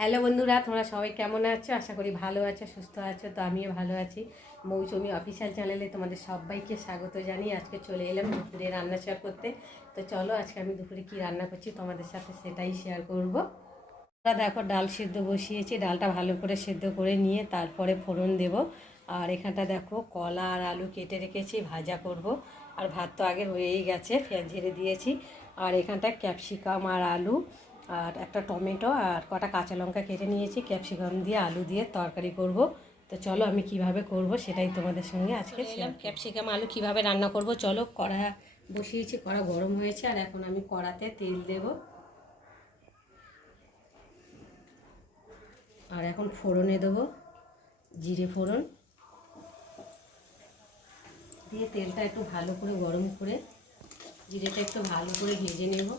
Hello বন্ধুরা, তোমরা সবাই কেমন আছো? আশা করি ভালো আছো, সুস্থ আছো। তো আমিও ভালো আছি। মৌসুমি অফিসিয়াল চ্যানেলে তোমাদের সবাইকে স্বাগত জানিয়ে আজকে চলে এলাম দুপুরে রান্না শেয়ার করতে। তো চলো আজকে আমি দুপুরে কি রান্না করছি তোমাদের সাথে সেটাই শেয়ার করব। দেখো, ডাল সিদ্ধ বসিয়েছি। ডালটা ভালো করে সিদ্ধ করে নিয়ে তারপরে ফোড়ন দেব। আর এখানটা দেখো কলা আর আলু কেটে রেখেছি, ভাজা করব। আর ভাত তো আগে হয়েই গেছে, পেঁয়াজ ঝেড়ে দিয়েছি। আর এখানটা ক্যাপসিকাম আর আলু আর একটা টমেটো আর কটা কাঁচা লঙ্কা কেটে নিয়েছি, ক্যাপসিকাম দিয়ে আলু দিয়ে তরকারি করব। তো চলো আমি কিভাবে করব সেটাই তোমাদের সঙ্গে আজকে শেয়ার। ক্যাপসিকাম আলু কিভাবে রান্না করব চলো। কড়া বসিয়েছি, কড়া গরম হয়েছে। আর এখন আমি কড়াতে তেল দেব। আর এখন ফোড়নে দেবো জিরে ফোড়ন দিয়ে তেলটা একটু ভালো করে গরম করে জিরেটা একটু ভালো করে ভেজে নেব।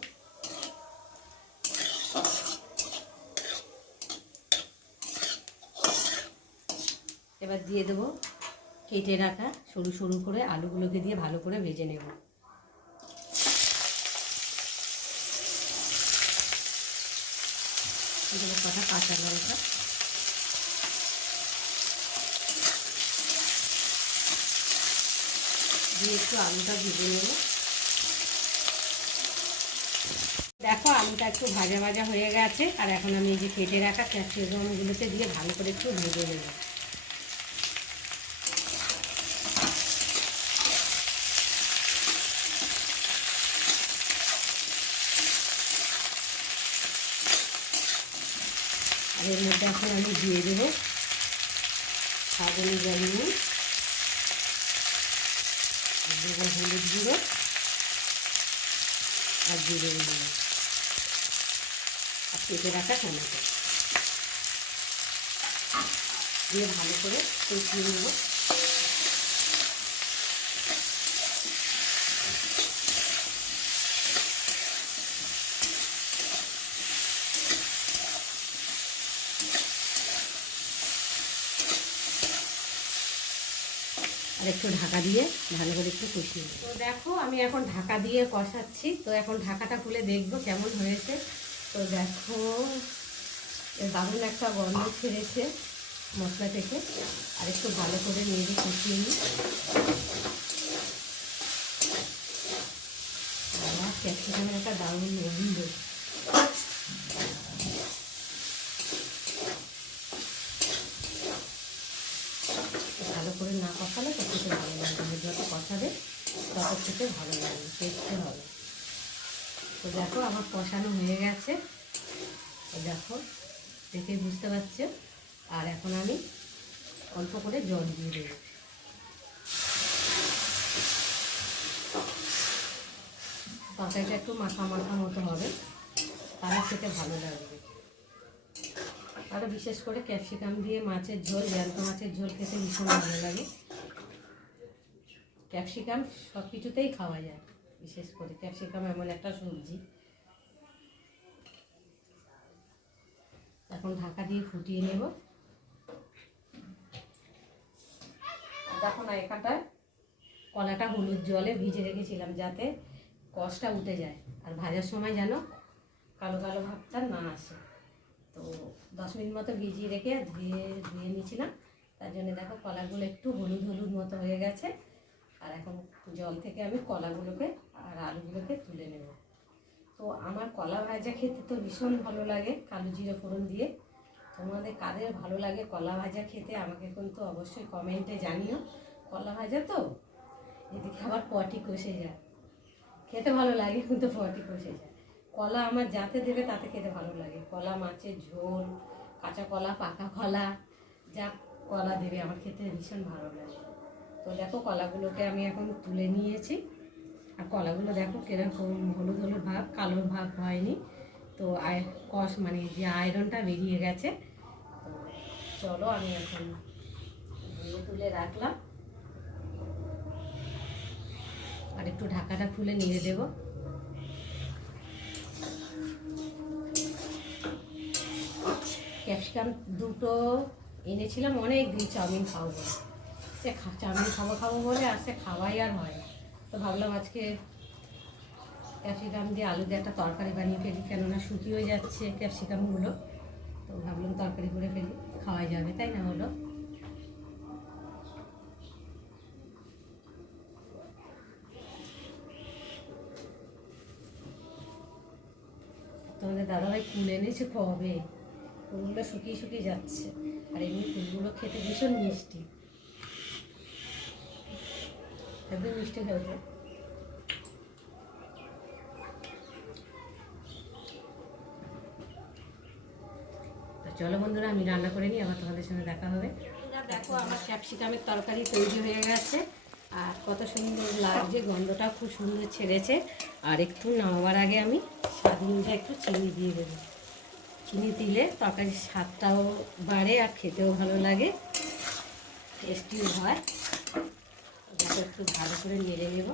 এবার দিয়ে দেবো কেটে রাখা সরু সরু করে আলুগুলোকে দিয়ে ভালো করে ভেজে নেব। দেবো কটা কাঁচা লঙ্কা, দিয়ে একটু আলুটা ভেজে নেব। দেখো আলুটা একটু ভাজা ভাজা হয়ে গেছে। আর এখন আমি এই যে কেটে রাখা ক্যাপসিকামগুলোকে দিয়ে ভালো করে একটু ভেজে নেব। আর এর মধ্যে এখন আমি দিয়ে দেবো স্বাদ অনুযায়ী নুন, দেবো হলুদ গুঁড়ো আর জিরে গুঁড়ো আর কেটে রাখা টমেটো দিয়ে ভালো করে কষিয়ে নেব। আর একটু ঢাকা দিয়ে ভালো করে একটু কষিয়ে নেব। তো দেখো আমি এখন ঢাকা দিয়ে কষাচ্ছি। তো এখন ঢাকাটা খুলে দেখবো কেমন হয়েছে। তো দেখো দারুণ একটা গন্ধ ছেড়েছে মশলা থেকে। আর একটু ভালো করে নেড়ে কষিয়ে নিই। আর ক্যাপসিকামের একটা দারুণ গন্ধ। ভালো করে না কষালে তো খেতে ভালো লাগবে, যত কষাবে তত খেতে ভালো লাগবে, টেস্টে হবে। তো দেখো আমার কষানো হয়ে গেছে। তো দেখো দেখে বুঝতে পারছো। আর এখন আমি অল্প করে জল দিয়ে দেবো। তরকারিটা একটু মাখা মাখা মতো হবে, তাহলে খেতে ভালো লাগবে। আরও বিশেষ করে ক্যাপসিকাম দিয়ে মাছের ঝোল, জ্যান্ত মাছের ঝোল খেতে ভীষণ ভালো লাগে। ক্যাপসিকাম সব কিছুতেই খাওয়া যায়, বিশেষ করে ক্যাপসিকাম এমন একটা সবজি। এখন ঢাকা দিয়ে ফুটিয়ে নেব। দেখো না, এখানটায় কলাটা হলুদ জলে ভিজে রেখেছিলাম যাতে কষটা উঠে যায় আর ভাজার সময় যেন কালো কালো ভাবটা না আসে। তো 10 মিনিট মতো ভিজিয়ে রেখে ধুয়ে নিয়েছিলাম। তার জন্য দেখো কলাগুলো একটু হলুদ হলুদ মতো হয়ে গেছে। আর এখন জল থেকে আমি কলাগুলোকে আর আলুগুলোকে তুলে নেব। তো আমার কলা ভাজা খেতে তো ভীষণ ভালো লাগে কালো জিরে ফোড়ন দিয়ে। তোমাদের কাদের ভালো লাগে কলা ভাজা খেতে আমাকে কিন্তু অবশ্যই কমেন্টে জানিও। কলা ভাজা তো এদিকে আবার পটি কষে যায়, খেতে ভালো লাগে কিন্তু পটি কষে যায়। কলা আমার যাতে দেবে তাতে খেতে ভালো লাগে। কলা মাছের ঝোল, কাঁচা কলা, পাকা কলা, যা কলা দেবে আমার খেতে ভীষণ ভালো লাগে। তো দেখো কলাগুলোকে আমি এখন তুলে নিয়েছি। আর কলাগুলো দেখো কিরকম হলুদ হলুদ ভাব, কালো ভাব হয়নি। তো মানে যে আয়রনটা বেরিয়ে গেছে। তো চলো আমি এখন তুলে রাখলাম। আর একটু ঢাকাটা খুলে নিয়ে দেব। ক্যাপসিকাম দুটো এনেছিলাম অনেক দিন চাউমিন খাবো বলে। সে চাউমিন খাবো বলে আর সে খাওয়াই আর হয় না। তো ভাবলাম আজকে ক্যাপসিকাম দিয়ে আলু দিয়ে একটা তরকারি বানিয়ে ফেলি, কেননা শুকিয়ে যাচ্ছে ক্যাপসিকামগুলো। তো ভাবলাম তরকারি করে ফেলি, খাওয়া যাবে, তাই না বলো? তোমাদের দাদাভাই ফুল এনেছে কবে, ফুলগুলো শুকিয়ে শুকিয়ে যাচ্ছে, আর এমনি ফুলগুলো খেতে ভীষণ মিষ্টি, একদম মিষ্টি হয়েছে। চলো বন্ধুরা, আমি রান্না করে নিই, আবার তোমাদের সঙ্গে দেখা হবে। দেখো আমার ক্যাপসিকামের তরকারি তৈরি হয়ে গেছে, আর কত সুন্দর লাগছে, গন্ধটাও খুব সুন্দর ছেড়েছে। আর একটু নামাবার আগে আমি স্বাদ অনুযায়ী একটু চিনি দিয়ে দেবো। চিনি দিলে তরকারির স্বাদটাও বাড়ে আর খেতেও ভালো লাগে, টেস্টিও হয়। যাতে একটু ভালো করে নেড়ে নেব।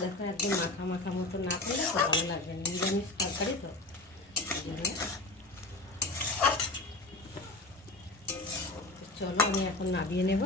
দেখো একদম মাখা মাখা মতো না করলে তো ভালো লাগবে না, নিরামিষ তরকারি তো। চলো আমি এখন নামিয়ে নেব।